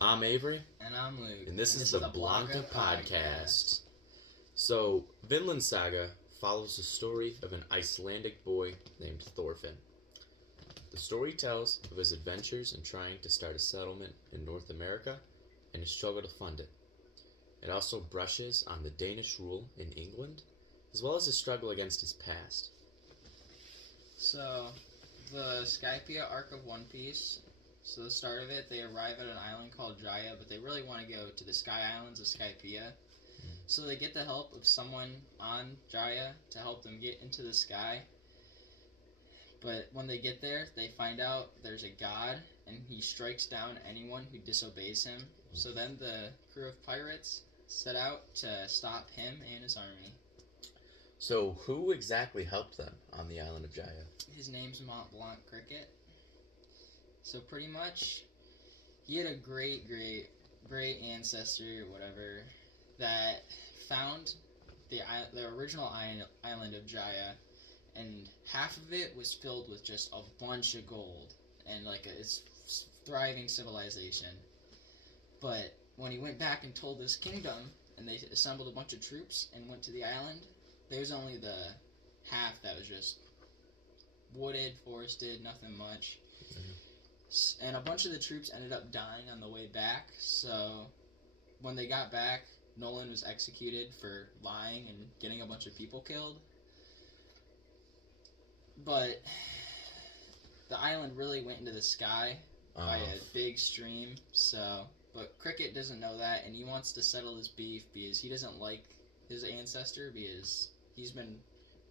I'm Avery, And I'm Luke. and this is the Blanka Podcast. So, Vinland Saga follows the story of an Icelandic boy named Thorfinn. The story tells of his adventures in trying to start a settlement in North America and his struggle to fund it. It also brushes on the Danish rule in England, as well as his struggle against his past. So, the Skypiea arc of One Piece. So the start of it, they arrive at an island called Jaya, but they really want to go to the Sky Islands of Skypiea. So they get the help of someone on Jaya to help them get into the sky. But when they get there, they find out there's a god, and he strikes down anyone who disobeys him. So then the crew of pirates set out to stop him and his army. So, who exactly helped them on the island of Jaya? His name's Mont Blanc Cricket. So pretty much, he had a great ancestor, whatever, that found the original island of Jaya, and half of it was filled with just a bunch of gold and it's thriving civilization. But when he went back and told his kingdom, and they assembled a bunch of troops and went to the island, there was only the half that was just wooded, forested, nothing much. Mm-hmm. And a bunch of the troops ended up dying on the way back, so when they got back, Nolan was executed for lying and getting a bunch of people killed. But the island really went into the sky by a big stream, but Cricket doesn't know that, and he wants to settle his beef because he doesn't like his ancestor because he's been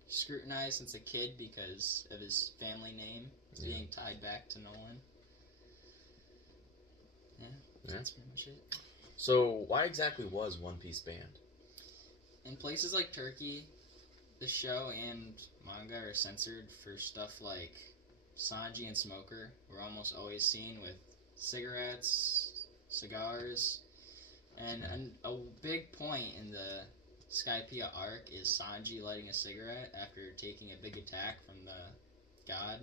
scrutinized since a kid because of his family name being tied back to Nolan. Yeah, that's pretty much it. So, why exactly was One Piece banned? In places like Turkey, the show and manga are censored for stuff like Sanji and Smoker were almost always seen with cigarettes, cigars, and a big point in the Skypiea arc is Sanji lighting a cigarette after taking a big attack from the god.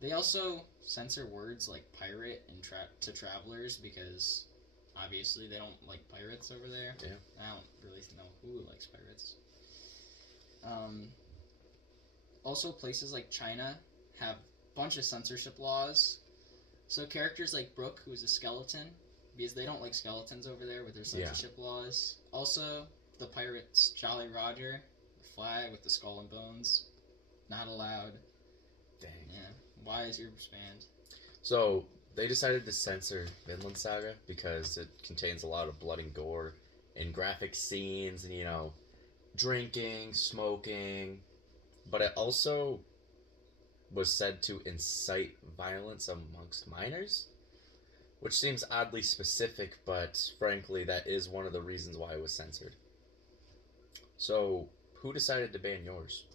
They also censor words like pirate and to travelers because obviously they don't like pirates over there. Yeah. I don't really know who likes pirates. Also, places like China have a bunch of censorship laws. So characters like Brook, who's a skeleton, because they don't like skeletons over there with their censorship laws. Also, the pirates Jolly Roger, the flag with the skull and bones, not allowed. Dang. Yeah. Why is yours banned? So, they decided to censor Vinland Saga because it contains a lot of blood and gore and graphic scenes and, drinking, smoking. But it also was said to incite violence amongst minors, which seems oddly specific, but frankly, that is one of the reasons why it was censored. So, who decided to ban yours?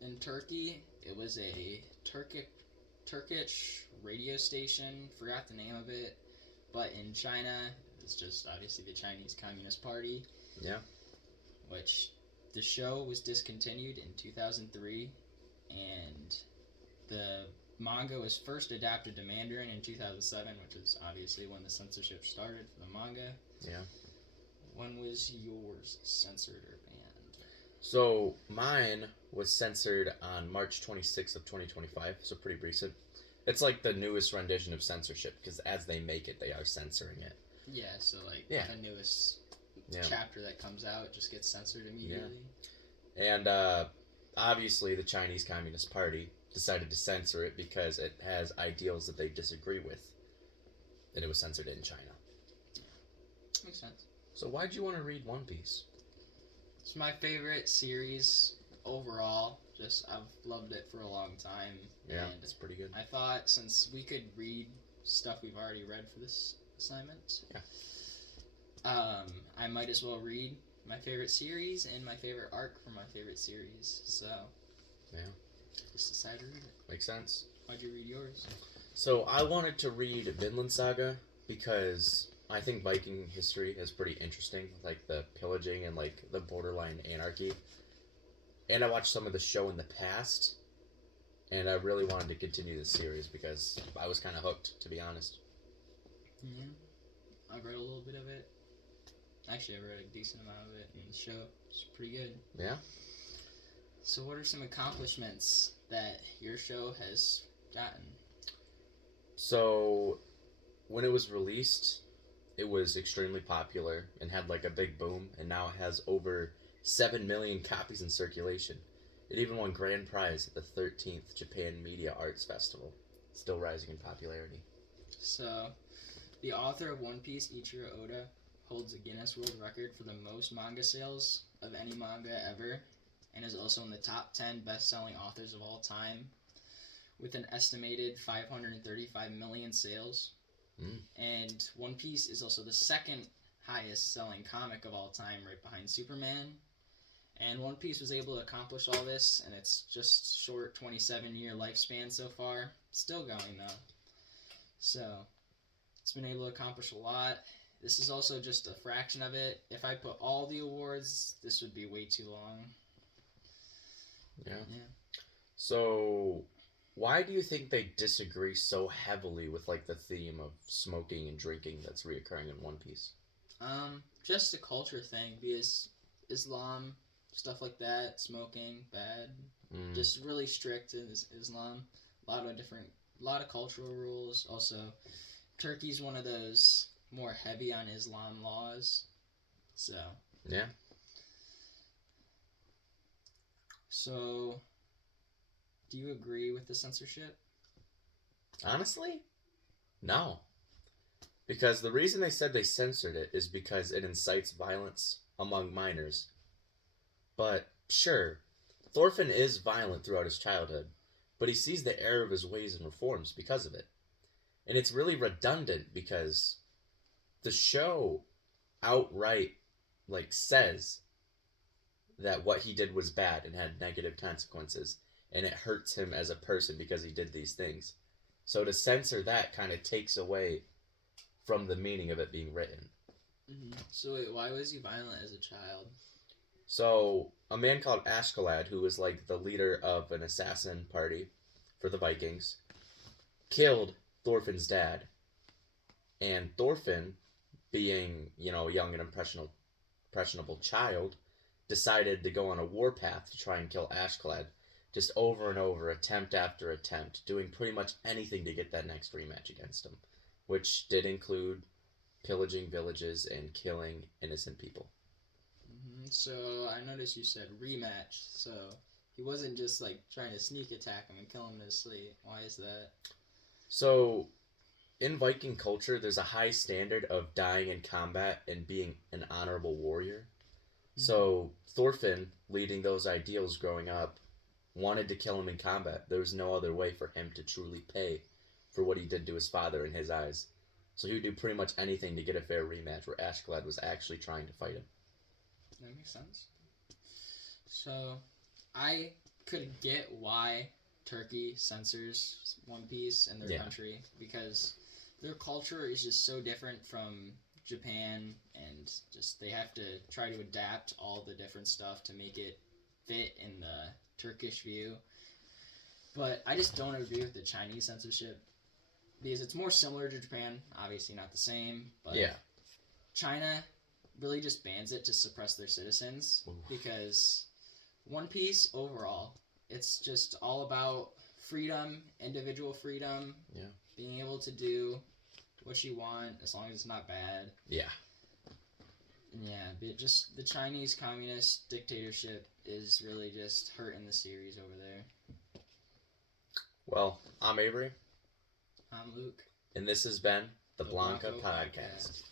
In Turkey, it was a Turkish radio station, forgot the name of it, but in China, it's just obviously the Chinese Communist Party. Yeah. Which the show was discontinued in 2003, and the manga was first adapted to Mandarin in 2007, which is obviously when the censorship started for the manga. Yeah. When was yours censored or banned? So, mine was censored on March 26th of 2025, so pretty recent. It's like the newest rendition of censorship, because as they make it, they are censoring it. Yeah, so the newest chapter that comes out just gets censored immediately. Yeah. And obviously the Chinese Communist Party decided to censor it because it has ideals that they disagree with. And it was censored in China. Makes sense. So why'd you want to read One Piece? It's my favorite series overall. I've loved it for a long time. Yeah, and it's pretty good. I thought since we could read stuff we've already read for this assignment, I might as well read my favorite series and my favorite arc from my favorite series. So, just decided to read it. Makes sense. Why'd you read yours? So I wanted to read Vinland Saga because I think Viking history is pretty interesting, like the pillaging and like the borderline anarchy. And I watched some of the show in the past, and I really wanted to continue the series because I was kind of hooked, to be honest. Yeah, I read a little bit of it. Actually, I read a decent amount of it in the show. It's pretty good. Yeah. So, what are some accomplishments that your show has gotten? So, when it was released, it was extremely popular and had like a big boom, and now it has over 7 million copies in circulation. It even won grand prize at the 13th Japan Media Arts Festival, still rising in popularity. So, the author of One Piece, Ichiro Oda, holds a Guinness World Record for the most manga sales of any manga ever, and is also in the top 10 best-selling authors of all time, with an estimated 535 million sales. And One Piece is also the second highest selling comic of all time, right behind Superman. And One Piece was able to accomplish all this in its just short 27-year lifespan so far. Still going, though. So, it's been able to accomplish a lot. This is also just a fraction of it. If I put all the awards, this would be way too long. Yeah. Yeah. So, why do you think they disagree so heavily with like the theme of smoking and drinking that's reoccurring in One Piece? Just a culture thing, because Islam, stuff like that, smoking, bad, just really strict in Islam. A lot of cultural rules. Also, Turkey's one of those more heavy on Islam laws. So. Yeah. So, do you agree with the censorship? Honestly, no. Because the reason they said they censored it is because it incites violence among minors. But, sure, Thorfinn is violent throughout his childhood, but he sees the error of his ways and reforms because of it. And it's really redundant because the show outright, says that what he did was bad and had negative consequences, and it hurts him as a person because he did these things. So to censor that kind of takes away from the meaning of it being written. Mm-hmm. So wait, why was he violent as a child? So a man called Askeladd, who was like the leader of an assassin party for the Vikings, killed Thorfinn's dad. And Thorfinn, being, a young and impressionable child, decided to go on a warpath to try and kill Askeladd, just over and over, attempt after attempt, doing pretty much anything to get that next rematch against him, which did include pillaging villages and killing innocent people. Mm-hmm. So I noticed you said rematch, so he wasn't just trying to sneak attack him and kill him in his sleep. Why is that? So in Viking culture, there's a high standard of dying in combat and being an honorable warrior. Mm-hmm. So Thorfinn, leading those ideals growing up, wanted to kill him in combat. There was no other way for him to truly pay for what he did to his father in his eyes. So he would do pretty much anything to get a fair rematch where Askeladd was actually trying to fight him. That makes sense. So, I could get why Turkey censors One Piece in their country, because their culture is just so different from Japan, and just they have to try to adapt all the different stuff to make it fit in the Turkish view. But I just don't agree with the Chinese censorship, because it's more similar to Japan, obviously not the same, but China really just bans it to suppress their citizens. Oof. Because One Piece overall, it's just all about freedom, individual freedom, being able to do what you want as long as it's not bad. Yeah, but just the Chinese communist dictatorship is really just hurting the series over there. Well, I'm Avery. I'm Luke. And this has been the Blanka Podcast.